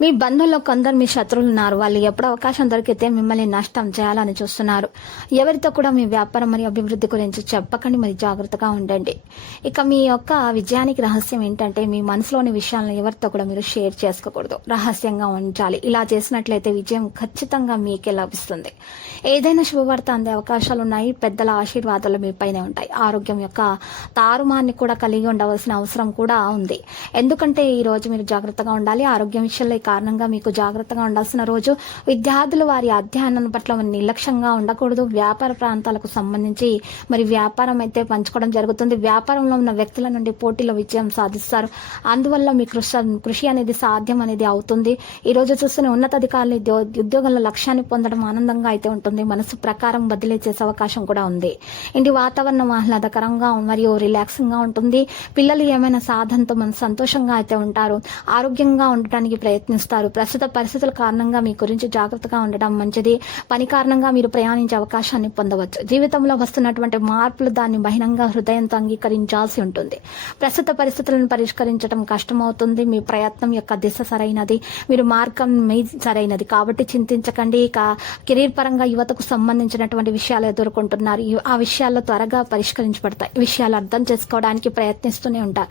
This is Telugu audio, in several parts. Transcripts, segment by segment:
మీ బంధువుల్లో కొందరు మీ శత్రువులు ఉన్నారు. వాళ్ళు ఎప్పుడు అవకాశం దొరికితే మిమ్మల్ని నష్టం చేయాలని చూస్తున్నారు. ఎవరితో కూడా మీ వ్యాపారం మరియు అభివృద్ధి గురించి చెప్పకండి. మరి జాగ్రత్తగా ఉండండి. ఇక మీ యొక్క విజయానికి రహస్యం ఏంటంటే మీ మనసులోని విషయాలను ఎవరితో కూడా మీరు షేర్ చేసుకోకూడదు. రహస్యంగా ఉంచాలి. ఇలా చేసినట్లయితే విజయం ఖచ్చితంగా మీకే లభిస్తుంది. ఏదైనా శుభవార్త అందే అవకాశాలు ఉన్నాయి. పెద్దల ఆశీర్వాదాలు మీపైనే ఉంటాయి. ఆరోగ్యం యొక్క తారుమాన్ని కూడా కలిగి ఉండవలసిన అవసరం కూడా ఉంది. ఎందుకంటే ఈ రోజు మీరు జాగ్రత్తగా ఉండాలి. ఆరోగ్యం విషయంలో కారణంగా మీకు జాగ్రత్తగా ఉండాల్సిన రోజు విద్యార్థులు వారి అధ్యయనం పట్ల నిర్లక్ష్యంగా ఉండకూడదు. వ్యాపార ప్రాంతాలకు సంబంధించి మరి వ్యాపారం అయితే పంచుకోవడం జరుగుతుంది. వ్యాపారంలో ఉన్న వ్యక్తుల నుండి పోటీలో విజయం సాధిస్తారు. అందువల్ల మీ కృషి కృషి అనేది సాధ్యం అనేది అవుతుంది. ఈ రోజు చూస్తున్న ఉన్నతాధికారులు ఉద్యో- ఉద్యోగంలో లక్ష్యాన్ని పొందడం ఆనందంగా అయితే ఉంటుంది. మనసు ప్రకారం బదిలీ చేసే అవకాశం కూడా ఉంది. ఇంటి వాతావరణం ఆహ్లాదకరంగా మరియు రిలాక్సింగ్గా ఉంటుంది. పిల్లలు ఏమైనా సాధనతో మన సంతోషంగా అయితే ఉంటారు. ఆరోగ్యంగా ఉండటానికి ప్రయత్నం ప్రయత్నిస్తారు. ప్రస్తుత పరిస్థితుల కారణంగా మీ గురించి జాగ్రత్తగా ఉండడం మంచిది. పని కారణంగా మీరు ప్రయాణించే అవకాశాన్ని పొందవచ్చు. జీవితంలో వస్తున్నటువంటి మార్పులు దాన్ని బహిరంగ హృదయంతో అంగీకరించాల్సి ఉంటుంది. ప్రస్తుత పరిస్థితులను పరిష్కరించడం కష్టమవుతుంది. మీ ప్రయత్నం యొక్క దిశ సరైనది. మీరు మార్గం మీ సరైనది. కాబట్టి చింతించకండి. ఇక కెరీర్ పరంగా యువతకు సంబంధించినటువంటి విషయాలు ఎదుర్కొంటున్నారు. ఆ విషయాల్లో త్వరగా పరిష్కరించబడతాయి. విషయాలు అర్థం చేసుకోవడానికి ప్రయత్నిస్తూనే ఉంటారు.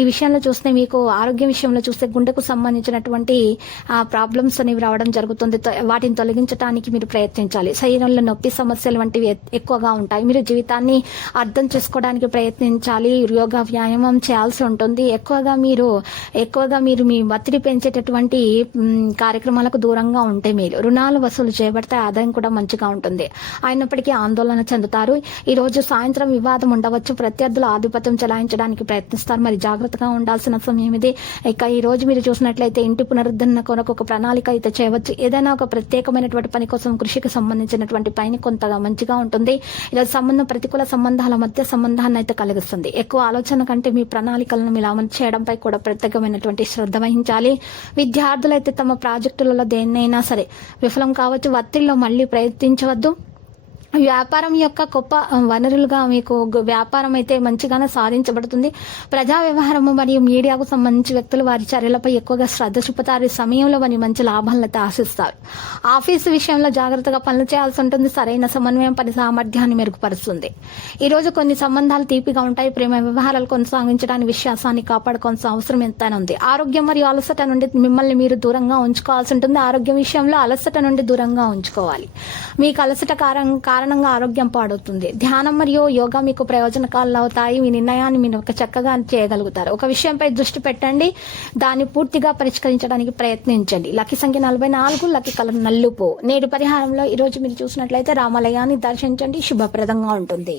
ఈ విషయంలో చూస్తే మీకు ఆరోగ్యం విషయంలో చూస్తే గుండెకు సంబంధించినటువంటి ఉన్నటువంటి ప్రాబ్లమ్స్ అనేవి రావడం జరుగుతుంది. తో- వాటిని తొలగించడానికి మీరు ప్రయత్నించాలి. శరీరంలో నొప్పి సమస్యలు వంటివి ఎక్కువగా ఉంటాయి. మీరు జీవితాన్ని అర్థం చేసుకోవడానికి ప్రయత్నించాలి. యోగా వ్యాయామం చేయాల్సి ఉంటుంది. ఎక్కువగా మీరు ఎక్కువగా మీరు మీ ఒత్తిడి పెంచేటటువంటి కార్యక్రమాలకు దూరంగా ఉంటే మీరు రుణాలు వసూలు చేయబడితే ఆదాయం కూడా మంచిగా ఉంటుంది. అయినప్పటికీ ఆందోళన చెందుతారు. ఈ రోజు సాయంత్రం వివాదం ఉండవచ్చు. ప్రత్యర్థులు ఆధిపత్యం చెలాయించడానికి ప్రయత్నిస్తారు. మరి జాగ్రత్తగా ఉండాల్సిన సమయం ఇది. ఇక ఈ రోజు మీరు చూసినట్లయితే ఇంటి పునరుద్ధరణ కొరకు ఒక ప్రణాళిక అయితే చేయవచ్చు. ఏదైనా ఒక ప్రత్యేకమైనటువంటి పని కోసం కృషికి సంబంధించినటువంటి పైన కొంతగా మంచిగా ఉంటుంది. ఇలా సంబంధం ప్రతికూల సంబంధాల మధ్య సంబంధాన్ని అయితే కలిగిస్తుంది. ఎక్కువ ఆలోచన కంటే మీ ప్రణాళికలను మీరు అమలు చేయడంపై కూడా ప్రత్యేకమైనటువంటి శ్రద్ధ వహించాలి. విద్యార్థులైతే తమ ప్రాజెక్టులలో దేన్నైనా సరే విఫలం కావచ్చు. ఒత్తిడిలో మళ్ళీ ప్రయత్నించవద్దు. వ్యాపారం యొక్క గొప్ప వనరులుగా మీకు వ్యాపారం అయితే మంచిగానే సాధించబడుతుంది. ప్రజా వ్యవహారము మరియు మీడియాకు సంబంధించి వ్యక్తులు వారి చర్యలపై ఎక్కువగా శ్రద్ధ చూపుతారు. సమయంలో వారి మంచి లాభాలను ఆశిస్తారు. ఆఫీసు విషయంలో జాగ్రత్తగా పనులు చేయాల్సి ఉంటుంది. సరైన సమన్వయం పని సామర్థ్యాన్ని మెరుగుపరుస్తుంది. ఈరోజు కొన్ని సంబంధాలు తీపిగా ఉంటాయి. ప్రేమ వ్యవహారాలు కొనసాగించడానికి విశ్వాసాన్ని కాపాడుకోవాల్సిన అవసరం ఎంతైనా ఉంది. ఆరోగ్యం మరియు అలసట నుండి మిమ్మల్ని మీరు దూరంగా ఉంచుకోవాల్సి ఉంటుంది. ఆరోగ్యం విషయంలో అలసట నుండి దూరంగా ఉంచుకోవాలి. మీకు అలసట కారం- కారణంగా ఆరోగ్యం పాడవుతుంది. ధ్యానం మరియు యోగా మీకు ప్రయోజనకాలు అవుతాయి. మీ నిర్ణయాన్ని మీరు ఒక చక్కగా చేయగలుగుతారు. ఒక విషయంపై దృష్టి పెట్టండి. దాన్ని పూర్తిగా పరిష్కరించడానికి ప్రయత్నించండి. లక్కీ సంఖ్య నలభై నాలుగు లక్కీ కలర్ నల్లుపు నేడు పరిహారంలో ఈ రోజు మీరు చూసినట్లయితే రామాలయాన్ని దర్శించండి. శుభప్రదంగా ఉంటుంది.